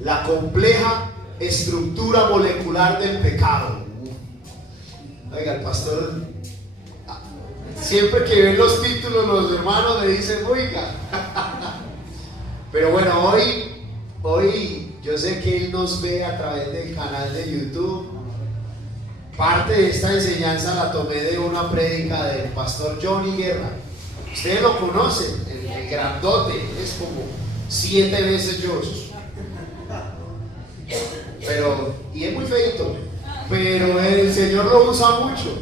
La compleja estructura molecular del pecado. Oiga, el pastor, siempre que ven los títulos, los hermanos le dicen, oiga. Pero bueno, hoy yo sé que él nos ve a través del canal de YouTube. Parte de esta enseñanza la tomé de una prédica del pastor Johnny Guerra. Ustedes lo conocen, el grandote, es como 7 veces yo. Y es muy feito, pero el Señor lo usa mucho.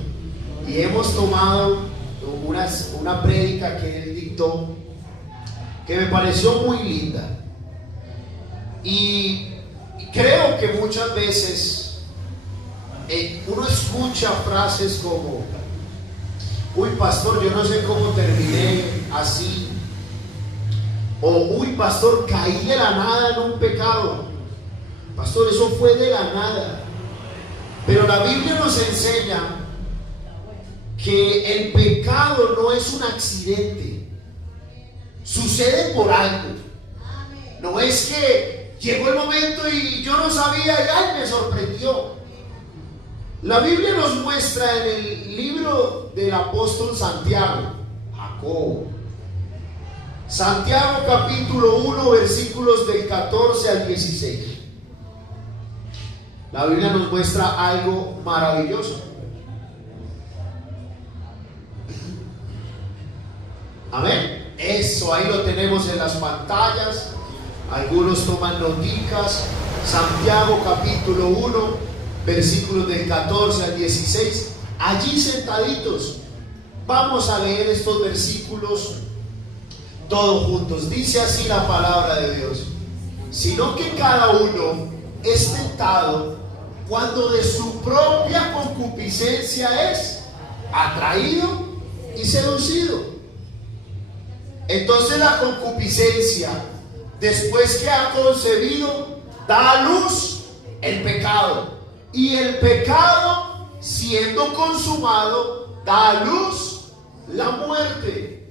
Y hemos tomado una prédica que él dictó, que me pareció muy linda. Y creo que muchas veces uno escucha frases como: uy, pastor, yo no sé cómo terminé así. O uy, pastor, caí de la nada en un pecado. Pastor, eso fue de la nada. Pero la Biblia nos enseña que el pecado no es un accidente. Sucede por algo. No es que llegó el momento y yo no sabía y ay, me sorprendió. La Biblia nos muestra en el libro del apóstol Santiago, Jacobo. Santiago capítulo 1, versículos del 14 al 16. La Biblia nos muestra algo maravilloso. Amén. Eso, ahí lo tenemos en las pantallas. Algunos toman noticas. Santiago capítulo 1, versículos del 14 al 16. Allí sentaditos vamos a leer estos versículos todos juntos. Dice así la palabra de Dios: sino que cada uno es tentado cuando de su propia concupiscencia es atraído y seducido. Entonces la concupiscencia, después que ha concebido, da a luz el pecado. Y el pecado, siendo consumado, da a luz la muerte.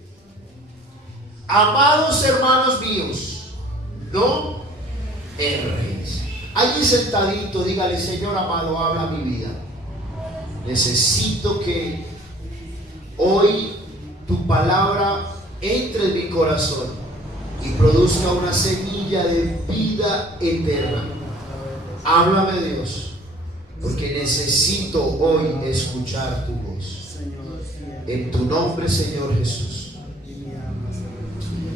Amados hermanos míos, no erréis. Allí sentadito, dígale: Señor amado, habla mi vida. Necesito que hoy tu palabra entre en mi corazón y produzca una semilla de vida eterna. Háblame, Dios, porque necesito hoy escuchar tu voz. En tu nombre, Señor Jesús.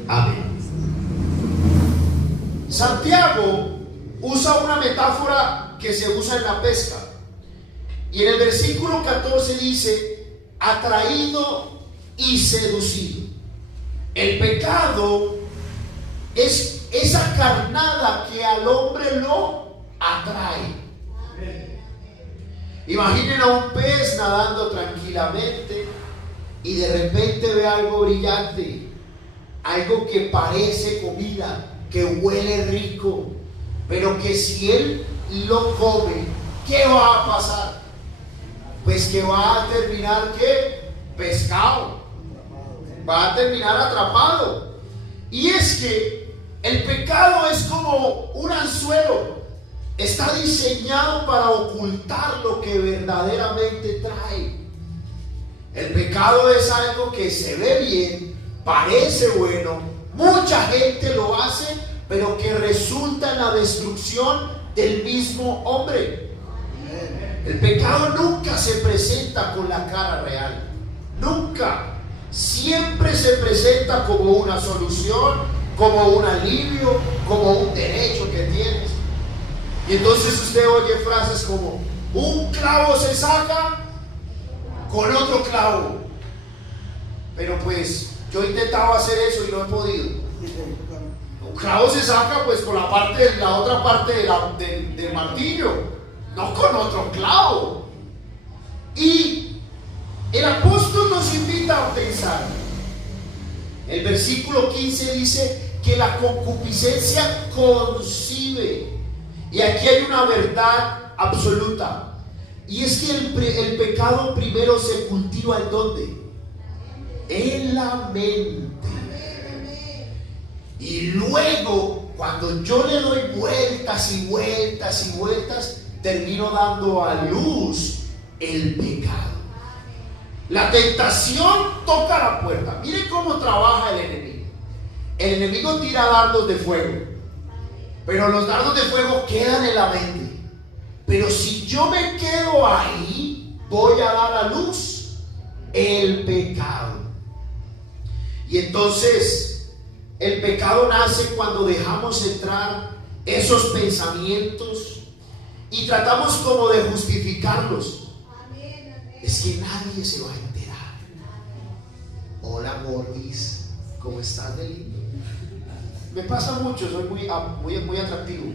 Amén. Santiago usa una metáfora que se usa en la pesca. Y en el versículo 14 dice: atraído y seducido. El pecado es esa carnada que al hombre lo atrae. Imaginen a un pez nadando tranquilamente y de repente ve algo brillante, algo que parece comida, que huele rico, pero que si él lo come, ¿qué va a pasar? Pues que va a terminar ¿qué? Pescado. Va a terminar atrapado. Y es que el pecado es como un anzuelo. Está diseñado para ocultar lo que verdaderamente trae. El pecado es algo que se ve bien, parece bueno, mucha gente lo hace, pero que resulta en la destrucción del mismo hombre. El pecado nunca se presenta con la cara real. Nunca. Siempre se presenta como una solución, como un alivio, como un derecho que tienes. Y entonces usted oye frases como: un clavo se saca con otro clavo. Pero pues yo he intentado hacer eso y no he podido. Un clavo se saca pues con la otra parte del martillo, no con otro clavo. Y el apóstol nos invita a pensar. El versículo 15 dice que la concupiscencia concibe. Y aquí hay una verdad absoluta. Y es que el pecado primero se cultiva ¿en dónde? En la mente. Y luego, cuando yo le doy vueltas y vueltas y vueltas, termino dando a luz el pecado. La tentación toca la puerta. Miren cómo trabaja el enemigo. El enemigo tira dardos de fuego, pero los dardos de fuego quedan en la mente. Pero si yo me quedo ahí, voy a dar a luz el pecado. Y entonces el pecado nace cuando dejamos entrar esos pensamientos y tratamos como de justificarlos. Es que nadie se va a enterar. Hola Gordis, ¿cómo estás de lindo? Me pasa mucho, soy muy atractivo.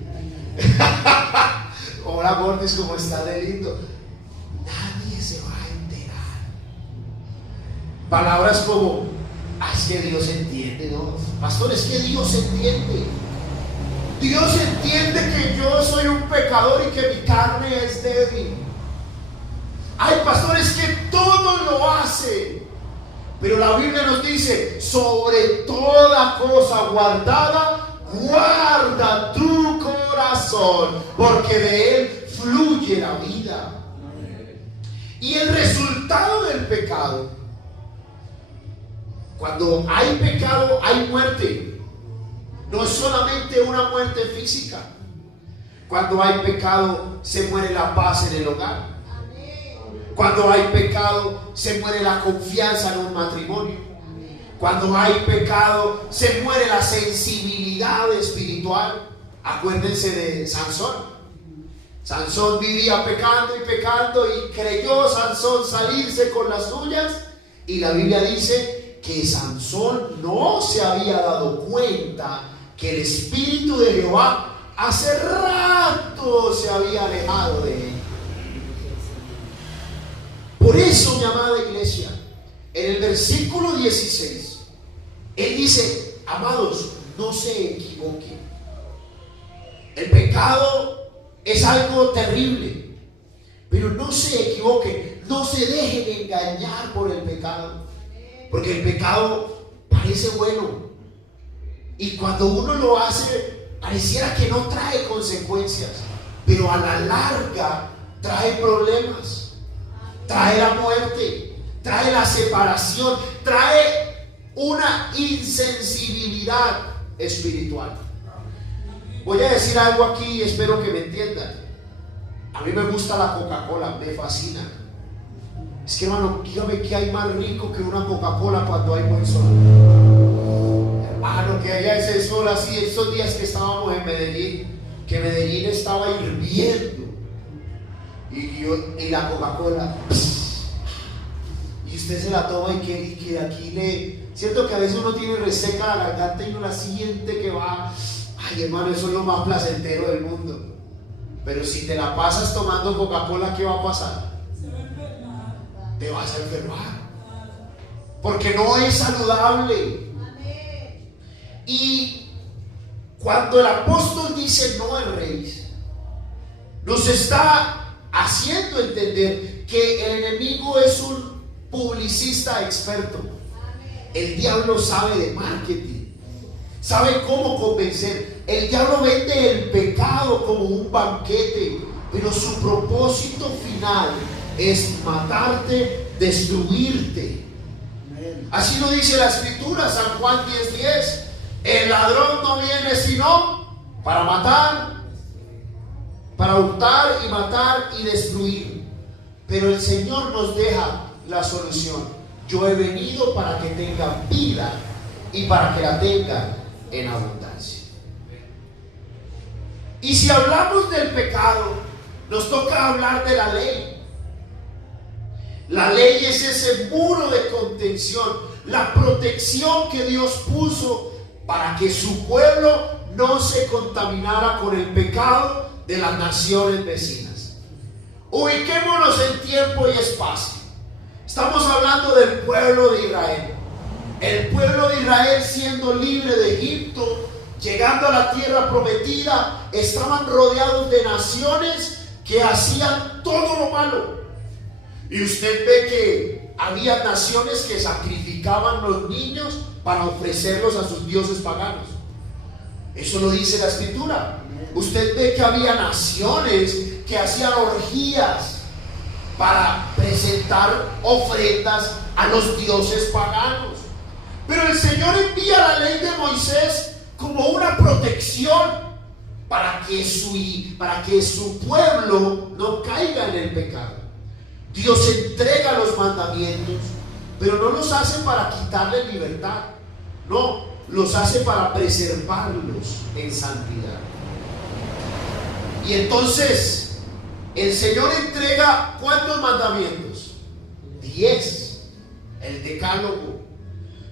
Hola Gordis, ¿cómo estás de lindo? Nadie se va a enterar. Palabras como, es que Dios entiende, ¿no? Pastor, es que Dios entiende. Dios entiende que yo soy un pecador y que mi carne es débil. Ay, pastor, es que todo lo hace. Pero la Biblia nos dice, sobre toda cosa guardada, guarda tu corazón, porque de él fluye la vida. Y el resultado del pecado, cuando hay pecado, hay muerte. No es solamente una muerte física. Cuando hay pecado, se muere la paz en el hogar. Cuando hay pecado, se muere la confianza en un matrimonio. Cuando hay pecado, se muere la sensibilidad espiritual. Acuérdense de Sansón. Sansón vivía pecando y creyó Sansón salirse con las suyas. Y la Biblia dice que Sansón no se había dado cuenta que el Espíritu de Jehová hace rato se había alejado de él. Por eso, mi amada iglesia, en el versículo 16, él dice, amados, no se equivoquen. El pecado es algo terrible, pero no se equivoquen, no se dejen engañar por el pecado, porque el pecado parece bueno, y cuando uno lo hace, pareciera que no trae consecuencias, pero a la larga trae problemas. Trae la muerte, trae la separación, trae una insensibilidad espiritual. Voy a decir algo aquí y espero que me entiendan. A mí me gusta la Coca-Cola, me fascina. Es que hermano, dígame qué hay más rico que una Coca-Cola cuando hay buen sol. Hermano, que haya ese sol así, esos días que estábamos en Medellín, que Medellín estaba hirviendo. Y la Coca-Cola, y usted se la toma y que aquí le... Cierto que a veces uno tiene reseca la garganta y uno la siente que va... Ay, hermano, eso es lo más placentero del mundo. Pero si te la pasas tomando Coca-Cola, ¿qué va a pasar? Te vas a enfermar. Porque no es saludable. Y cuando el apóstol dice no erréis, nos está haciendo entender que el enemigo es un publicista experto. El diablo sabe de marketing, sabe cómo convencer. El diablo vende el pecado como un banquete, pero su propósito final es matarte, destruirte. Así lo dice la escritura, San Juan 10:10. El ladrón no viene sino para matar, para hurtar y matar y destruir. Pero el Señor nos deja la solución. Yo he venido para que tengan vida y para que la tengan en abundancia. Y si hablamos del pecado, nos toca hablar de la ley. La ley es ese muro de contención, la protección que Dios puso para que su pueblo no se contaminara con el pecado de las naciones vecinas. Ubiquémonos en tiempo y espacio. Estamos hablando del pueblo de Israel. El pueblo de Israel, siendo libre de Egipto, llegando a la tierra prometida, estaban rodeados de naciones que hacían todo lo malo. Y usted ve que había naciones que sacrificaban los niños para ofrecerlos a sus dioses paganos. Eso lo dice la Escritura. Usted ve que había naciones que hacían orgías para presentar ofrendas a los dioses paganos. Pero el Señor envía la ley de Moisés como una protección para que su pueblo no caiga en el pecado. Dios entrega los mandamientos, pero no los hace para quitarle libertad. No, los hace para preservarlos en santidad. Y entonces el Señor entrega ¿cuántos mandamientos? 10, el decálogo.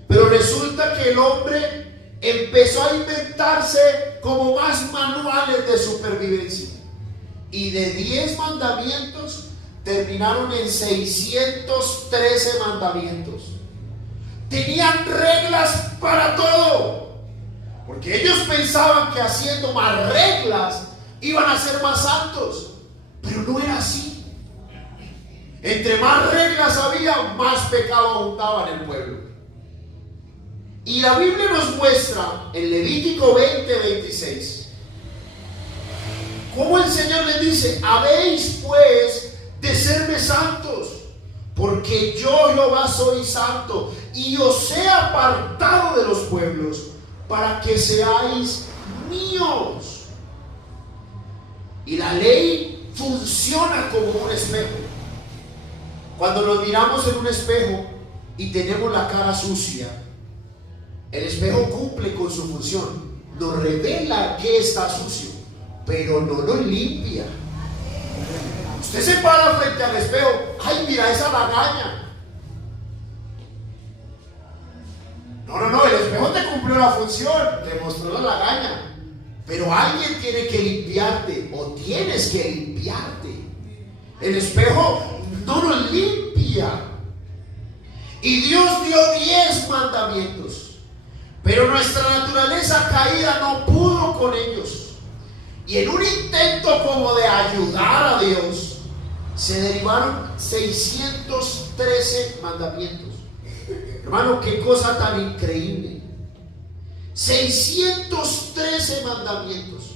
Pero resulta que el hombre empezó a inventarse como más manuales de supervivencia. Y de 10 mandamientos terminaron en 613 mandamientos. Tenían reglas para todo, porque ellos pensaban que haciendo más reglas iban a ser más santos, pero no era así. Entre más reglas había, más pecado abundaba en el pueblo. Y la Biblia nos muestra en Levítico 20:26 cómo el Señor les dice: habéis pues de serme santos, porque yo Jehová soy santo, y os he apartado de los pueblos para que seáis míos. Y la ley funciona como un espejo. Cuando nos miramos en un espejo y tenemos la cara sucia, el espejo cumple con su función, nos revela que está sucio, pero no lo limpia. Usted se para frente al espejo: ay, mira esa lagaña. No, el espejo te cumplió la función, te mostró la lagaña, pero alguien tiene que limpiarte, o tienes que limpiarte. El espejo no nos limpia. Y Dios dio 10 mandamientos, pero nuestra naturaleza caída no pudo con ellos. Y en un intento como de ayudar a Dios, se derivaron 613 mandamientos. Hermano, qué cosa tan increíble. 613 mandamientos,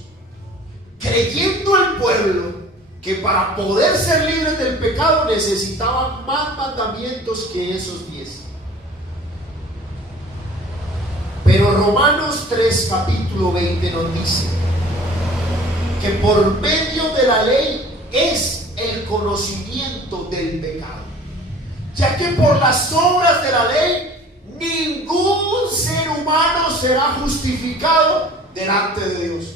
creyendo el pueblo que para poder ser libres del pecado necesitaban más mandamientos que esos 10. Pero Romanos 3 capítulo 20 nos dice que por medio de la ley es el conocimiento del pecado, ya que por las obras de la ley ningún ser humano será justificado delante de Dios,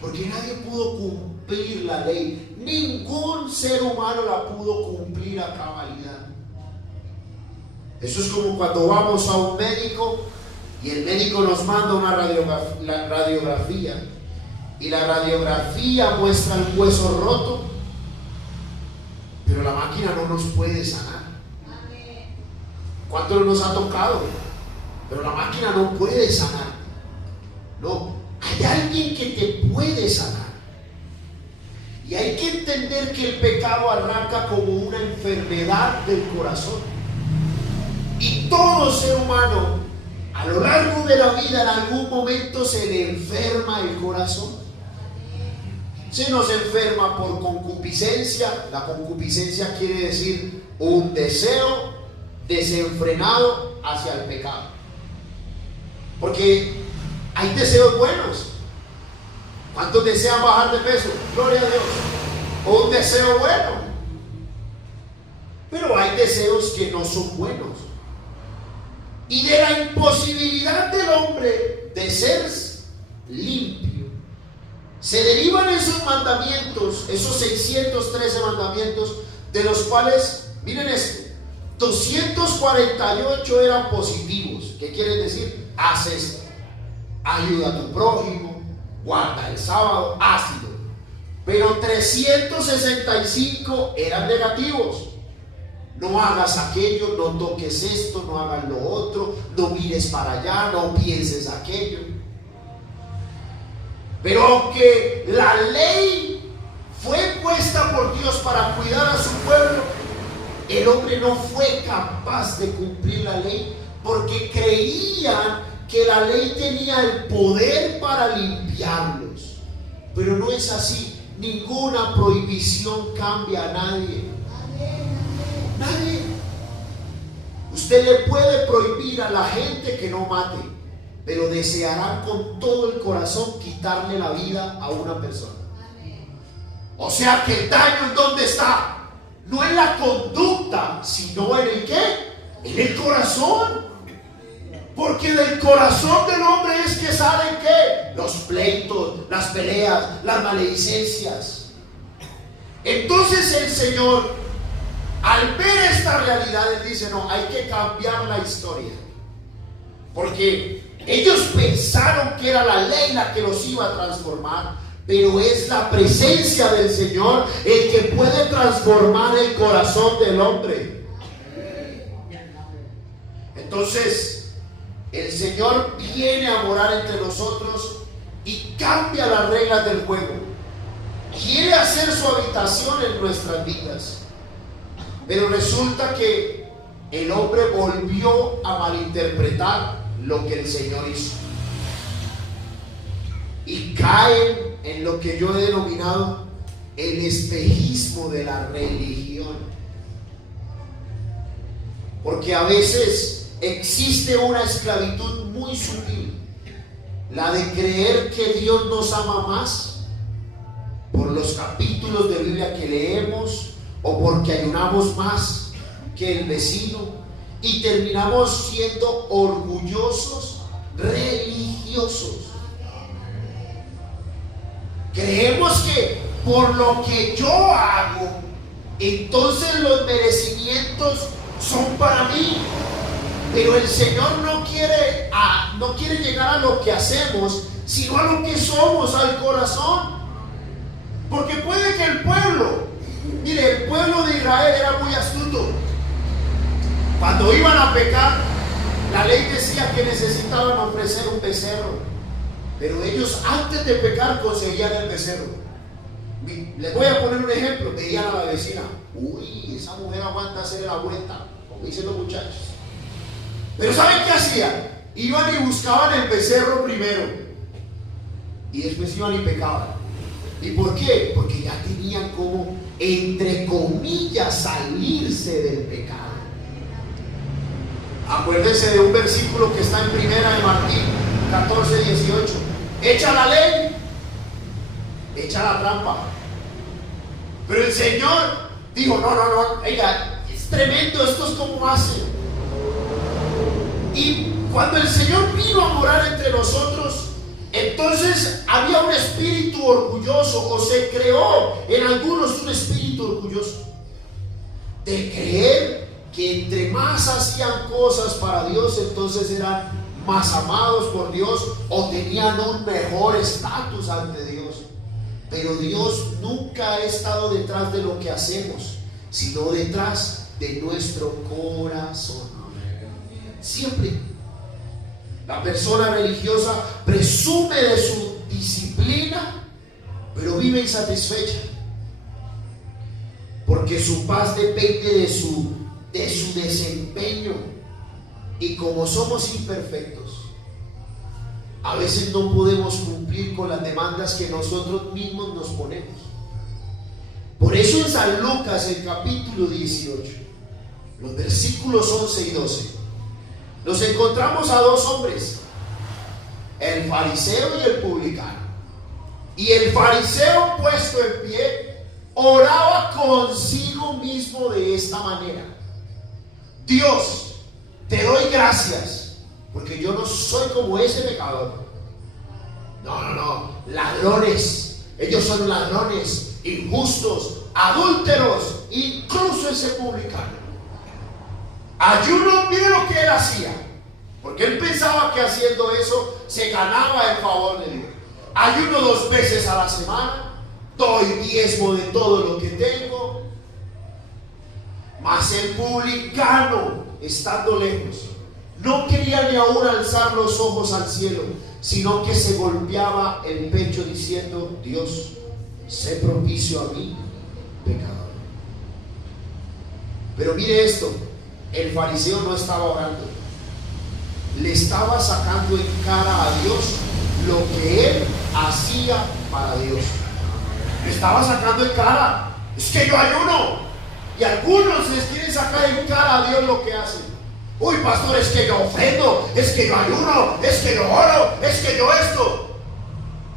porque nadie pudo cumplir la ley, ningún ser humano la pudo cumplir a cabalidad. Eso es como cuando vamos a un médico y el médico nos manda una radiografía, y la radiografía muestra el hueso roto, pero la máquina no nos puede sanar. ¿Cuánto nos ha tocado? Pero la máquina no puede sanar. No, hay alguien que te puede sanar. Y hay que entender que el pecado arranca como una enfermedad del corazón. Y todo ser humano, a lo largo de la vida, en algún momento se le enferma el corazón. Se nos enferma por concupiscencia. La concupiscencia quiere decir un deseo desenfrenado hacia el pecado. Porque hay deseos buenos. ¿Cuántos desean bajar de peso? Gloria a Dios. Un deseo bueno. Pero hay deseos que no son buenos. Y de la imposibilidad del hombre de ser limpio, se derivan esos mandamientos, esos 613 mandamientos, de los cuales, miren esto, 248 eran positivos. ¿Qué quiere decir? Haz esto, ayuda a tu prójimo, guarda el sábado, hazlo. Pero 365 eran negativos. No hagas aquello, no toques esto, no hagas lo otro, no mires para allá, no pienses aquello. Pero aunque la ley fue puesta por Dios para cuidar a su pueblo, el hombre no fue capaz de cumplir la ley porque creían que la ley tenía el poder para limpiarlos. Pero no es así. Ninguna prohibición cambia a nadie. Nadie. Usted le puede prohibir a la gente que no mate, pero desearán con todo el corazón quitarle la vida a una persona. O sea que el daño, ¿en dónde está? No en la conducta, sino en el ¿qué? En el corazón. Porque del corazón del hombre es que salen ¿qué? Los pleitos, las peleas, las maledicencias. Entonces el Señor, al ver esta realidad, Él dice: no, hay que cambiar la historia. Porque ellos pensaron que era la ley la que los iba a transformar, pero es la presencia del Señor el que puede transformar el corazón del hombre. Entonces el Señor viene a morar entre nosotros y cambia las reglas del juego. Quiere hacer su habitación en nuestras vidas. Pero resulta que el hombre volvió a malinterpretar lo que el Señor hizo. Y caen en lo que yo he denominado el espejismo de la religión. Porque a veces existe una esclavitud muy sutil, la de creer que Dios nos ama más por los capítulos de Biblia que leemos o porque ayunamos más que el vecino, y terminamos siendo orgullosos religiosos. Creemos que por lo que yo hago, entonces los merecimientos son para mí. Pero el Señor no quiere llegar a lo que hacemos, sino a lo que somos, al corazón. Porque puede que el pueblo de Israel era muy astuto. Cuando iban a pecar, la ley decía que necesitaban ofrecer un becerro. Pero ellos antes de pecar conseguían el becerro. Les voy a poner un ejemplo. Veían a la vecina: uy, esa mujer aguanta hacer la vuelta, como dicen los muchachos. Pero ¿saben qué hacían? Iban y buscaban el becerro primero y después iban y pecaban. ¿Y por qué? Porque ya tenían como, entre comillas, salirse del pecado. Acuérdense de un versículo que está en Primera de Martín 14:18. Echa la ley, echa la trampa. Pero el Señor dijo: no, oiga, es tremendo, esto es como hace. Y cuando el Señor vino a morar entre nosotros, entonces había un espíritu orgulloso, o se creó en algunos un espíritu orgulloso, de creer que entre más hacían cosas para Dios, entonces eran más amados por Dios o tenían un mejor estatus ante Dios. Pero Dios nunca ha estado detrás de lo que hacemos, sino detrás de nuestro corazón. Siempre. La persona religiosa presume de su disciplina, pero vive insatisfecha, porque su paz depende de su desempeño. Y como somos imperfectos, a veces no podemos cumplir con las demandas que nosotros mismos nos ponemos. Por eso en San Lucas, el capítulo 18, los versículos 11 y 12, nos encontramos a dos hombres, el fariseo y el publicano. Y el fariseo, puesto en pie, oraba consigo mismo de esta manera: Dios, te doy gracias, porque yo no soy como ese pecador. No, ladrones. Ellos son ladrones, injustos, adúlteros, incluso ese publicano. Ayuno, mire lo que él hacía, porque él pensaba que haciendo eso se ganaba el favor de Dios. Ayuno 2 veces a la semana, doy diezmo de todo lo que tengo. Mas el publicano, estando lejos, no quería ni aún alzar los ojos al cielo, sino que se golpeaba el pecho diciendo: Dios, sé propicio a mí, pecador. Pero mire esto: el fariseo no estaba orando. le estaba sacando en cara a Dios lo que él hacía para Dios. Le estaba sacando en cara. Es que yo ayuno. Y algunos les quieren sacar en cara a Dios lo que hacen. Uy, pastor, es que yo ofrendo, es que yo ayuno, es que yo oro, es que yo esto.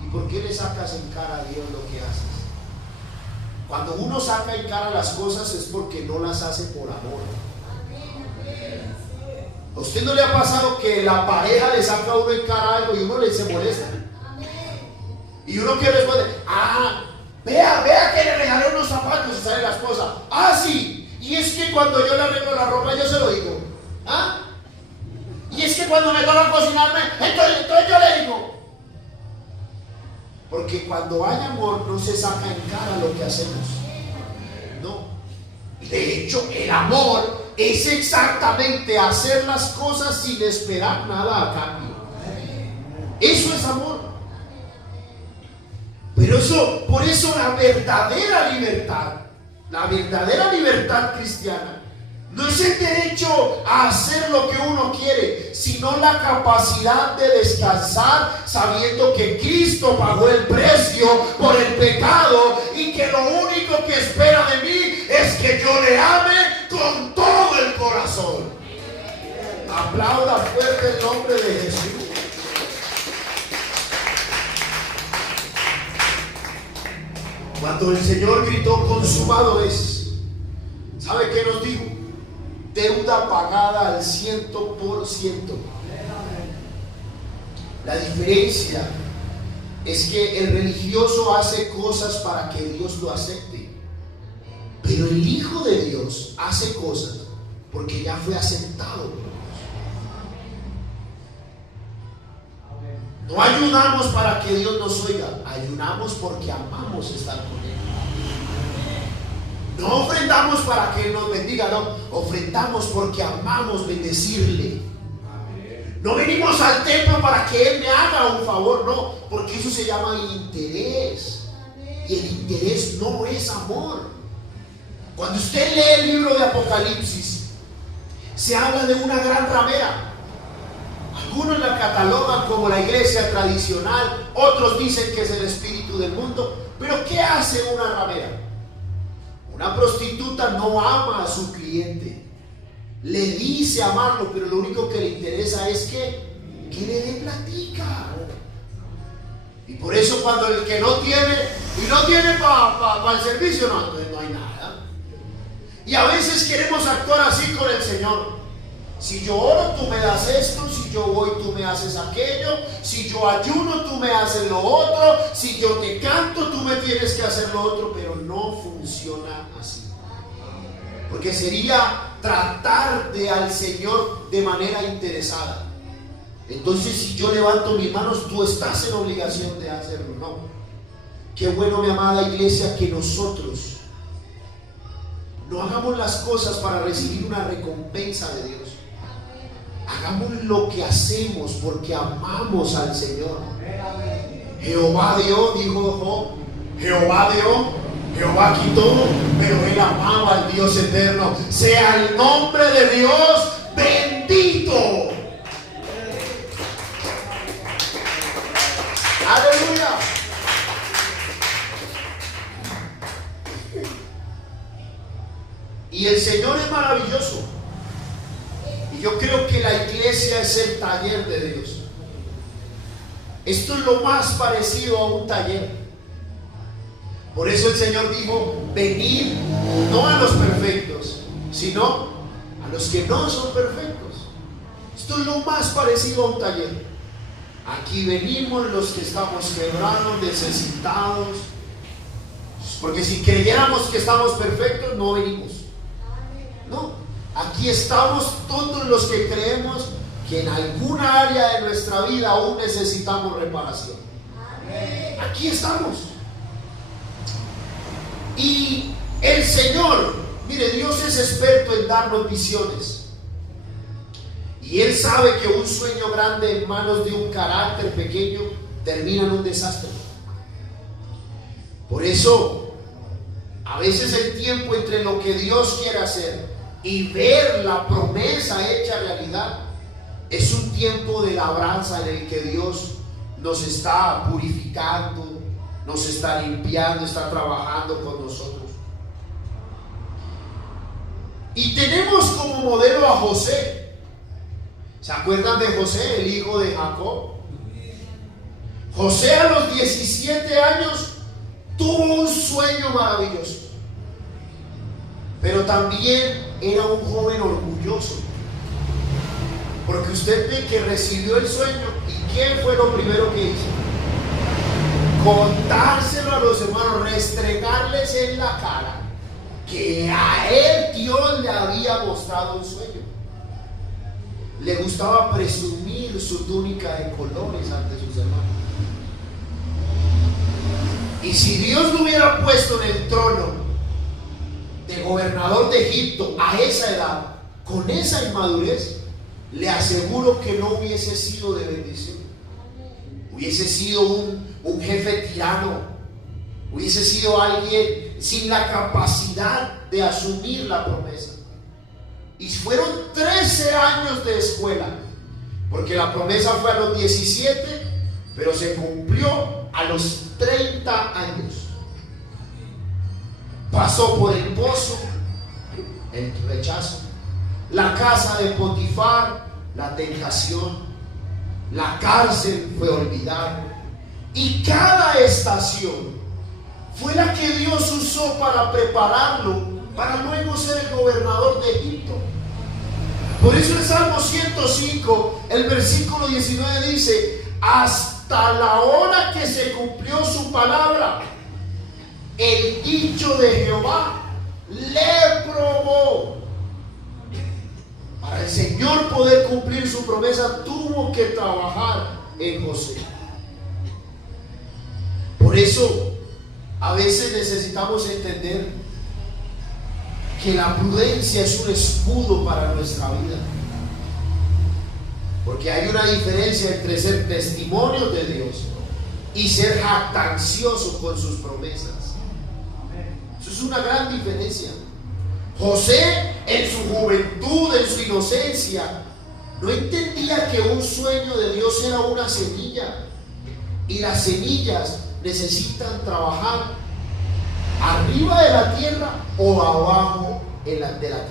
¿Y por qué le sacas en cara a Dios lo que haces? Cuando uno saca en cara las cosas es porque no las hace por amor. ¿A usted no le ha pasado que la pareja le saca a uno en cara algo y uno se molesta? Y uno que responde, vea que le regalé unos zapatos y sale la esposa. Sí, y es que cuando yo le arreglo la ropa yo se lo digo. Y es que cuando me toca cocinarme, entonces yo le digo. Porque cuando hay amor no se saca en cara lo que hacemos. No. De hecho, el amor es exactamente hacer las cosas sin esperar nada a cambio. Eso es amor. Pero por eso la verdadera libertad cristiana no es el derecho a hacer lo que uno quiere, sino la capacidad de descansar sabiendo que Cristo pagó el precio por el pecado y que lo único que espera de mí es que yo le ame con todo el corazón. Aplauda fuerte el nombre de Jesús. Cuando el Señor gritó consumado es, ¿sabe qué nos dijo? Deuda pagada al 100%. La diferencia es que el religioso hace cosas para que Dios lo acepte, pero el Hijo de Dios hace cosas porque ya fue aceptado por Dios. No ayunamos para que Dios nos oiga, ayunamos porque amamos estar con Él. No ofrendamos para que Él nos bendiga, no, ofrendamos porque amamos bendecirle. No venimos al templo para que Él me haga un favor, no, porque eso se llama interés. Y el interés no es amor. Cuando usted lee el libro de Apocalipsis, se habla de una gran ramera. Algunos la catalogan como la iglesia tradicional, otros dicen que es el espíritu del mundo. Pero ¿qué hace una ramera? Una prostituta no ama a su cliente, le dice amarlo, pero lo único que le interesa es que le dé platica. Y por eso cuando el que no tiene, y no tiene para el servicio, no, entonces no hay nada. Y a veces queremos actuar así con el Señor. Si yo oro, tú me das esto. Si yo voy, tú me haces aquello. Si yo ayuno, tú me haces lo otro. Si yo te canto, tú me tienes que hacer lo otro. Pero no funciona así. Porque sería tratar al Señor de manera interesada. Entonces, si yo levanto mis manos, tú estás en obligación de hacerlo. No. Qué bueno, mi amada iglesia, que nosotros no hagamos las cosas para recibir una recompensa de Dios. Hagamos lo que hacemos porque amamos al Señor. Jehová dio, dijo Job, Jehová dio, Jehová quitó, pero él amaba al Dios eterno. Sea el nombre de Dios bendito. Aleluya. Y el Señor es maravilloso. Y yo creo que la iglesia es el taller de Dios. Esto es lo más parecido a un taller. Por eso el Señor dijo, venid no a los perfectos, sino a los que no son perfectos. Esto es lo más parecido a un taller. Aquí venimos los que estamos quebrados, necesitados. Porque si creyéramos que estamos perfectos, no venimos. No, aquí estamos todos los que creemos que en alguna área de nuestra vida aún necesitamos reparación. Aquí estamos. Y el Señor, mire, Dios es experto en darnos visiones. Y Él sabe que un sueño grande en manos de un carácter pequeño termina en un desastre. Por eso, a veces el tiempo entre lo que Dios quiere hacer y ver la promesa hecha realidad es un tiempo de labranza en el que Dios nos está purificando, nos está limpiando, está trabajando con nosotros. Y tenemos como modelo a José. ¿Se acuerdan de José, el hijo de Jacob? José a los 17 años tuvo un sueño maravilloso, pero también era un joven orgulloso, porque usted ve que recibió el sueño y ¿qué fue lo primero que hizo? Contárselo a los hermanos, restregarles en la cara que a él Dios le había mostrado un sueño. Le gustaba presumir su túnica de colores ante sus hermanos. Y si Dios lo hubiera puesto en el trono de gobernador de Egipto a esa edad, con esa inmadurez, le aseguro que no hubiese sido de bendición. Hubiese sido un jefe tirano, hubiese sido alguien sin la capacidad de asumir la promesa. Y fueron 13 años de escuela, porque la promesa fue a los 17, pero se cumplió a los 30 años. Pasó por el pozo, el rechazo, la casa de Potifar, la tentación, la cárcel fue olvidada, y cada estación fue la que Dios usó para prepararlo para luego ser el gobernador de Egipto. Por eso el Salmo 105, el versículo 19 dice: hasta la hora que se cumplió su palabra, el dicho de Jehová le probó. Para el Señor poder cumplir su promesa, tuvo que trabajar en José. Por eso a veces necesitamos entender que la prudencia es un escudo para nuestra vida, porque hay una diferencia entre ser testimonio de Dios y ser jactancioso con sus promesas. Eso es una gran diferencia. José, en su juventud, en su inocencia, no entendía que un sueño de Dios era una semilla, y las semillas necesitan trabajar arriba de la tierra o abajo de la tierra,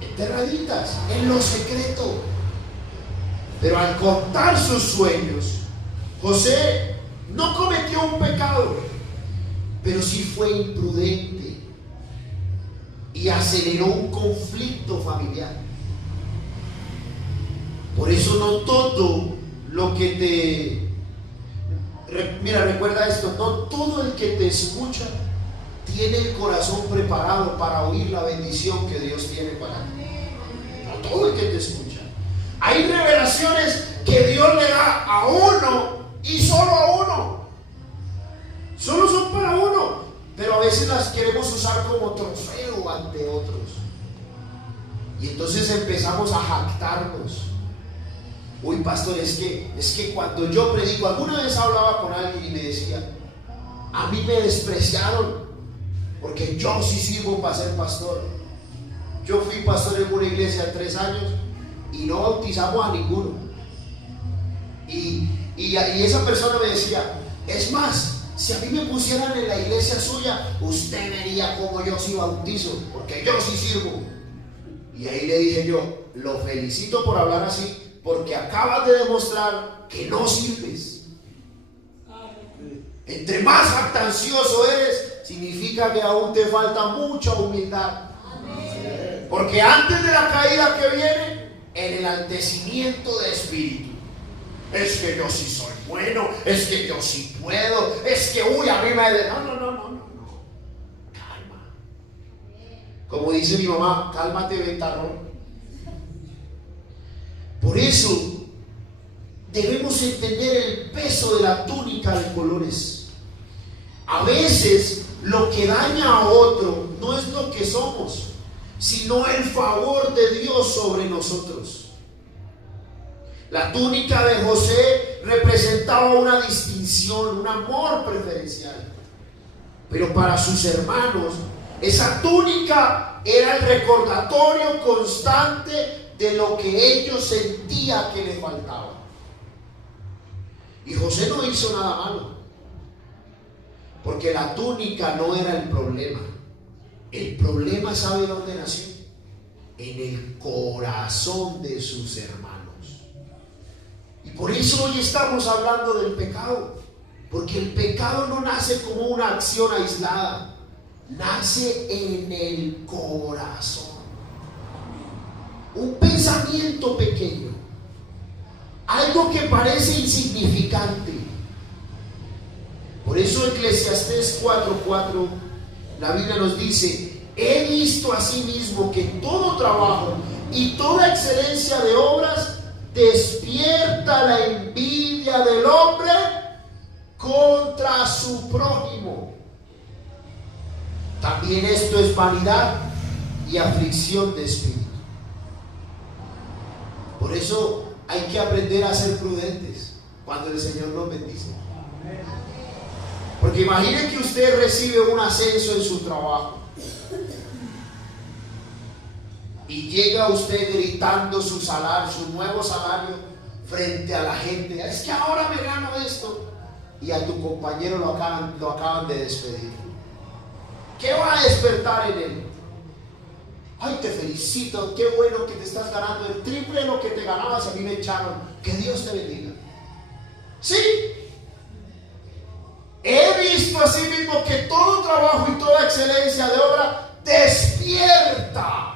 enterraditas en lo secreto. Pero al contar sus sueños, José no cometió un pecado, pero sí fue imprudente y aceleró un conflicto familiar. Por eso no todo lo que te... Mira, recuerda esto: no todo el que te escucha tiene el corazón preparado para oír la bendición que Dios tiene para ti. No todo el que te escucha. Hay revelaciones que Dios le da a uno y solo a uno. Solo son para uno, pero a veces las queremos usar como trofeo ante otros. Y entonces empezamos a jactarnos. Uy, pastor, es que cuando yo predico, alguna vez hablaba con alguien y me decía: a mí me despreciaron porque yo sí sirvo para ser pastor. Yo fui pastor en una iglesia 3 años y no bautizamos a ninguno. Y esa persona me decía: es más, si a mí me pusieran en la iglesia suya, usted vería cómo yo sí bautizo, porque yo sí sirvo. Y ahí le dije yo: lo felicito por hablar así, porque acabas de demostrar que no sirves. Entre más jactancioso eres, significa que aún te falta mucha humildad. Porque antes de la caída que viene, el enaltecimiento de espíritu. Es que yo sí soy bueno, es que yo sí puedo, es que uy, a mí me... No. Calma. Como dice mi mamá: cálmate, ventarrón. Por eso debemos entender el peso de la túnica de colores. A veces lo que daña a otro no es lo que somos, sino el favor de Dios sobre nosotros. La túnica de José representaba una distinción, un amor preferencial. Pero para sus hermanos, esa túnica era el recordatorio constante de lo que ellos sentían que le faltaba. Y José no hizo nada malo, porque la túnica no era el problema. El problema, ¿sabe dónde nació? En el corazón de sus hermanos. Y por eso hoy estamos hablando del pecado, porque el pecado no nace como una acción aislada, nace en el corazón. Un pensamiento pequeño, algo que parece insignificante. Por eso Eclesiastés 4:4, la Biblia nos dice: he visto asimismo que todo trabajo y toda excelencia de obras despierta la envidia del hombre contra su prójimo. También esto es vanidad y aflicción de espíritu. Por eso hay que aprender a ser prudentes cuando el Señor nos bendice. Porque imagine que usted recibe un ascenso en su trabajo y llega usted gritando su salario, su nuevo salario, frente a la gente. Es que ahora me gano esto. Y a tu compañero lo acaban de despedir. ¿Qué va a despertar en él? Ay, te felicito, qué bueno que te estás ganando el triple de lo que te ganabas, a mí me echaron. Que Dios te bendiga. Sí. He visto así mismo que todo trabajo y toda excelencia de obra despierta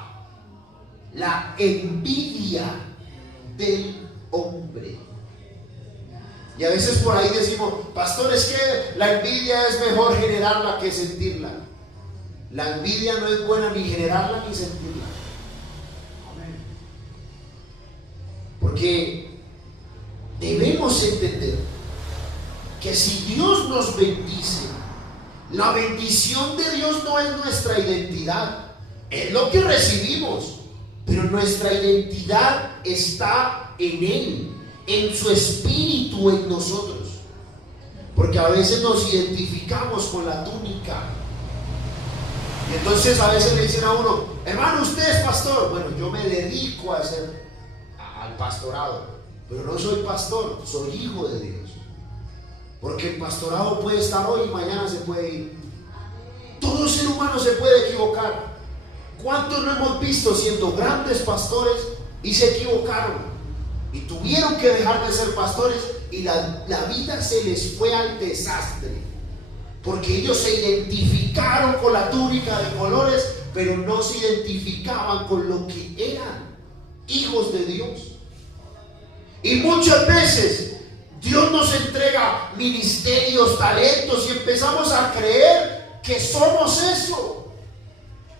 la envidia del hombre. Y a veces por ahí decimos: pastor, es que la envidia es mejor generarla que sentirla. La envidia no es buena ni generarla ni sentirla. Porque debemos entender que si Dios nos bendice, la bendición de Dios no es nuestra identidad, es lo que recibimos, pero nuestra identidad está en Él, en su espíritu en nosotros. Porque a veces nos identificamos con la túnica. Y entonces a veces le dicen a uno: hermano, usted es pastor. Bueno, yo me dedico a hacer al pastorado, pero no soy pastor, soy hijo de Dios. Porque el pastorado puede estar hoy y mañana se puede ir. Todo ser humano se puede equivocar. ¿Cuántos no hemos visto siendo grandes pastores y se equivocaron? Y tuvieron que dejar de ser pastores y la vida se les fue al desastre. Porque ellos se identificaron con la túnica de colores, pero no se identificaban con lo que eran, hijos de Dios. Y muchas veces Dios nos entrega ministerios, talentos, y empezamos a creer que somos eso.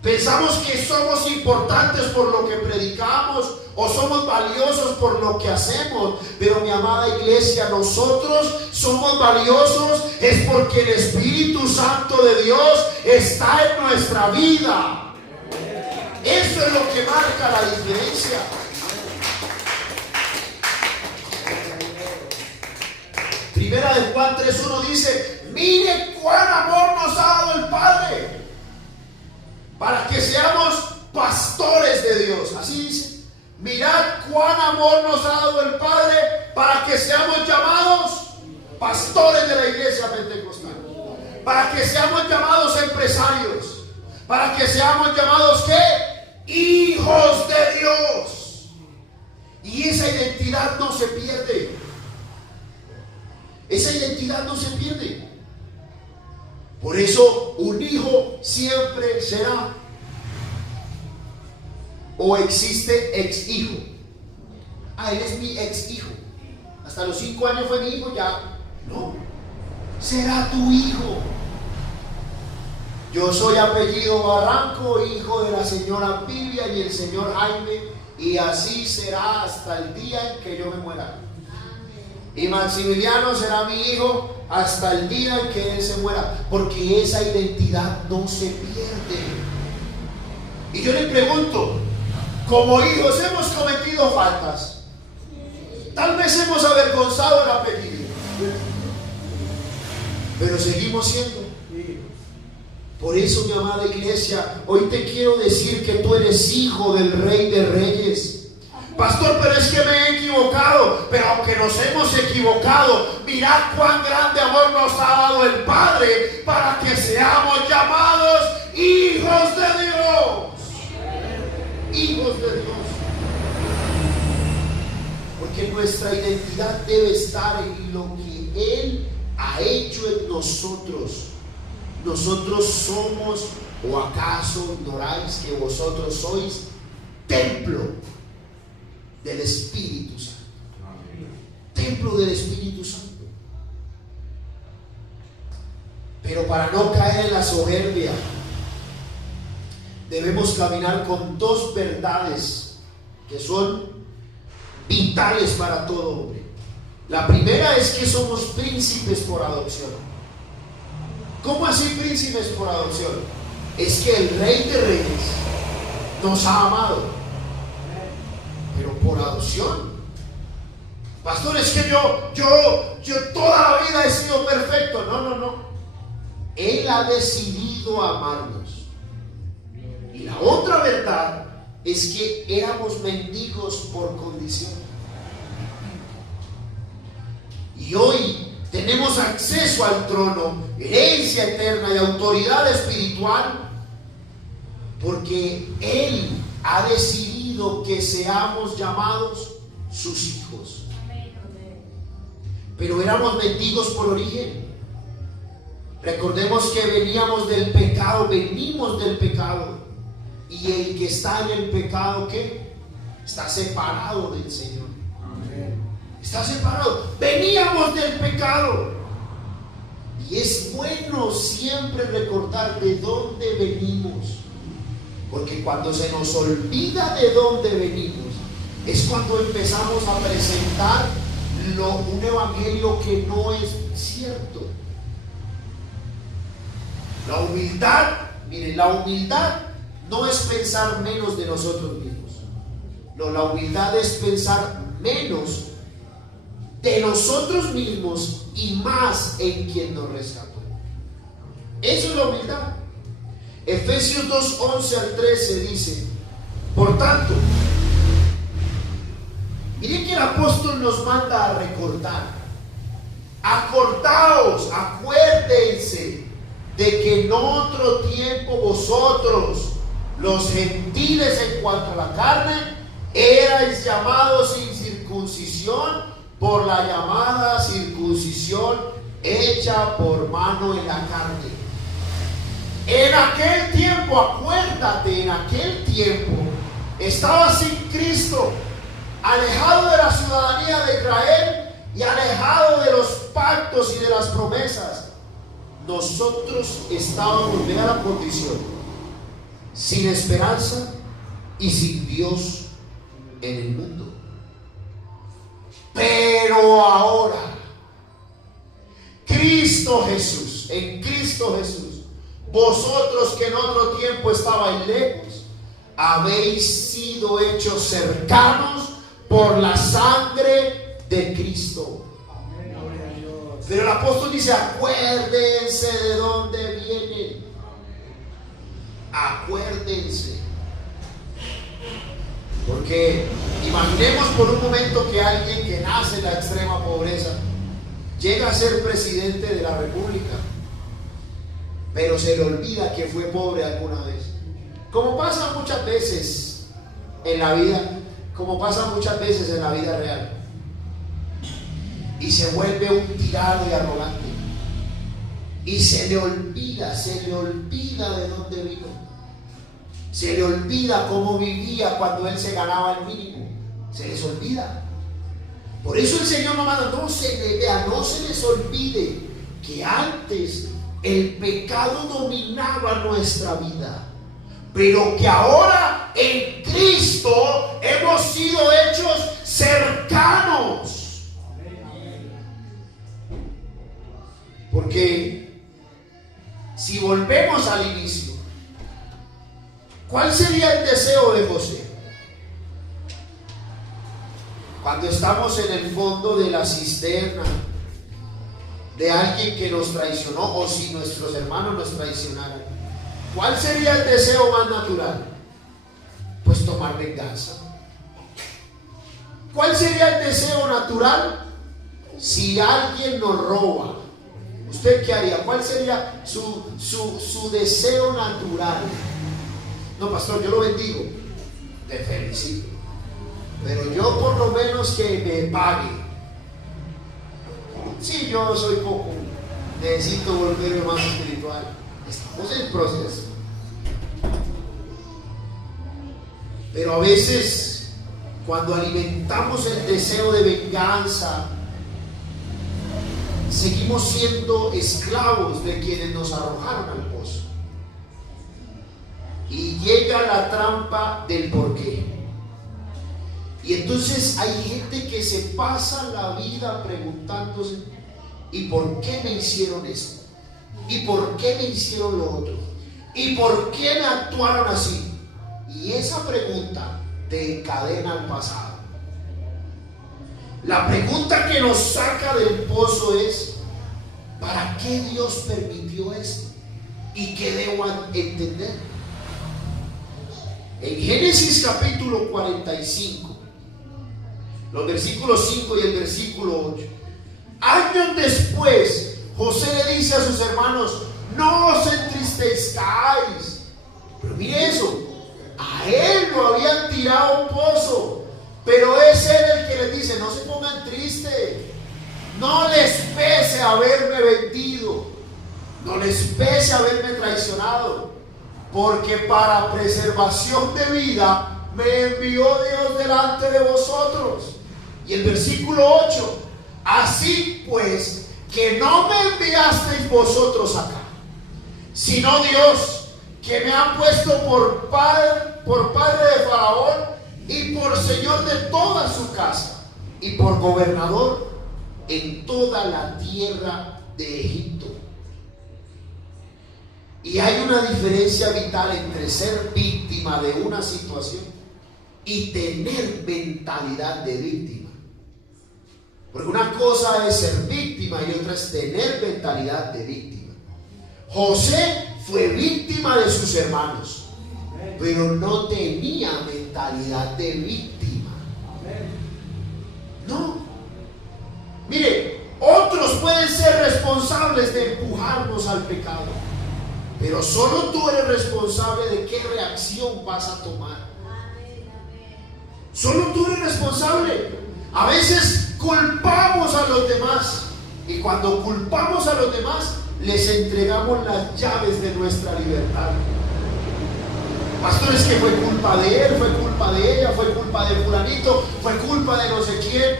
Pensamos que somos importantes por lo que predicamos o somos valiosos por lo que hacemos. Pero mi amada iglesia, nosotros somos valiosos es porque el Espíritu Santo de Dios está en nuestra vida. Eso es lo que marca la diferencia. Primera de Juan 3:1 dice: mire cuán amor nos ha dado el Padre para que seamos pastores de Dios. Así dice: mirad cuán amor nos ha dado el Padre para que seamos llamados pastores de la iglesia pentecostal, para que seamos llamados empresarios, para que seamos llamados ¿qué? Hijos de Dios. Y esa identidad no se pierde. Esa identidad no se pierde. Por eso un hijo siempre será, o existe ex hijo. Él es mi ex hijo. Hasta los 5 años fue mi hijo, ya no. Será tu hijo. Yo soy apellido Barranco, hijo de la señora Vivian y el señor Jaime, y así será hasta el día en que yo me muera. Y Maximiliano será mi hijo hasta el día en que él se muera, porque esa identidad no se pierde. Y yo le pregunto, como hijos hemos cometido faltas, tal vez hemos avergonzado el apellido, pero seguimos siendo. Por eso, mi amada iglesia, hoy te quiero decir que tú eres hijo del Rey de Reyes, Pastor, pero es que me he equivocado. Pero aunque nos hemos equivocado, mirad cuán grande amor nos ha dado el Padre para que seamos llamados hijos de Dios. Hijos de Dios. Porque nuestra identidad debe estar en lo que Él ha hecho en nosotros. Nosotros somos, ¿o acaso ignoráis que vosotros sois templo del Espíritu Santo? Templo del Espíritu Santo. Pero para no caer en la soberbia, debemos caminar con dos verdades que son vitales para todo hombre. La primera es que somos príncipes por adopción. ¿Cómo así príncipes por adopción? Es que el Rey de Reyes nos ha amado, pero por adopción. Pastor, es que yo toda la vida he sido perfecto. No. Él ha decidido amarnos. Y la otra verdad es que éramos mendigos por condición. Y hoy tenemos acceso al trono, herencia eterna y autoridad espiritual, porque Él ha decidido que seamos llamados sus hijos. Pero éramos mendigos por origen. Recordemos que venimos del pecado. Y el que está en el pecado, ¿qué? Está separado del Señor. Está separado. Veníamos del pecado. Y es bueno siempre recordar de dónde venimos. Porque cuando se nos olvida de dónde venimos, es cuando empezamos a presentar un evangelio que no es cierto. La humildad, miren, la humildad no es pensar menos de nosotros mismos. No, la humildad es pensar menos de nosotros mismos y más en quien nos rescató. Eso es la humildad. Efesios 2, 11 al 13 dice: por tanto, miren que el apóstol nos manda a recordar. Acordaos, acuérdense de que en otro tiempo vosotros, los gentiles en cuanto a la carne, erais llamados sin circuncisión por la llamada circuncisión hecha por mano en la carne. En aquel tiempo, acuérdate, en aquel tiempo estabas sin Cristo, alejado de la ciudadanía de Israel y alejado de los pactos y de las promesas. Nosotros estábamos, vea la condición, sin esperanza y sin Dios en el mundo. Pero ahora, en Cristo Jesús, vosotros que en otro tiempo estabais lejos, habéis sido hechos cercanos por la sangre de Cristo. Pero el apóstol dice: acuérdense de dónde vienen. Acuérdense. Porque imaginemos por un momento que alguien que nace en la extrema pobreza llega a ser presidente de la República, pero se le olvida que fue pobre alguna vez. Como pasa muchas veces en la vida, real. Y se vuelve un tirano y arrogante. Y se le olvida de dónde vino. Se le olvida cómo vivía cuando él se ganaba el mínimo. Se les olvida. Por eso el Señor nos manda: no se les olvide que antes el pecado dominaba nuestra vida, pero que ahora en Cristo hemos sido hechos cercanos. Porque si volvemos al inicio, ¿cuál sería el deseo de José? Cuando estamos en el fondo de la cisterna de alguien que nos traicionó, o si nuestros hermanos nos traicionaran, ¿cuál sería el deseo más natural? Pues tomar venganza. ¿Cuál sería el deseo natural? Si alguien nos roba, ¿usted qué haría? ¿Cuál sería su deseo natural? No, pastor, yo lo bendigo, te felicito, pero yo por lo menos que me pague. Sí, yo soy poco, necesito volverme más espiritual. Estamos en el proceso. Pero a veces, cuando alimentamos el deseo de venganza, seguimos siendo esclavos de quienes nos arrojaron al pozo. Y llega la trampa del porqué. Y entonces hay gente que se pasa la vida preguntándose: ¿y por qué me hicieron esto? ¿Y por qué me hicieron lo otro? ¿Y por qué me actuaron así? Y esa pregunta te encadena al pasado. La pregunta que nos saca del pozo es: ¿para qué Dios permitió esto? ¿Y qué debo entender? En Génesis capítulo 45, los versículos 5 y el versículo 8, años después, José le dice a sus hermanos: no os entristezcáis. Pero mire eso, a él lo habían tirado a un pozo, pero es él el que les dice: no se pongan tristes, no les pese haberme vendido, no les pese haberme traicionado, porque para preservación de vida me envió Dios delante de vosotros. Y el versículo 8, así pues que no me enviasteis vosotros acá, sino Dios, que me ha puesto por padre de Faraón y por señor de toda su casa y por gobernador en toda la tierra de Egipto. Y hay una diferencia vital entre ser víctima de una situación y tener mentalidad de víctima. Porque una cosa es ser víctima y otra es tener mentalidad de víctima. José fue víctima de sus hermanos, pero no tenía mentalidad de víctima. No. Mire, otros pueden ser responsables de empujarnos al pecado, pero solo tú eres responsable de qué reacción vas a tomar. Solo tú eres responsable. A veces culpamos a los demás, y cuando culpamos a los demás les entregamos las llaves de nuestra libertad. Pastor, es que fue culpa de él, fue culpa de ella, fue culpa de fulanito, fue culpa de no sé quién.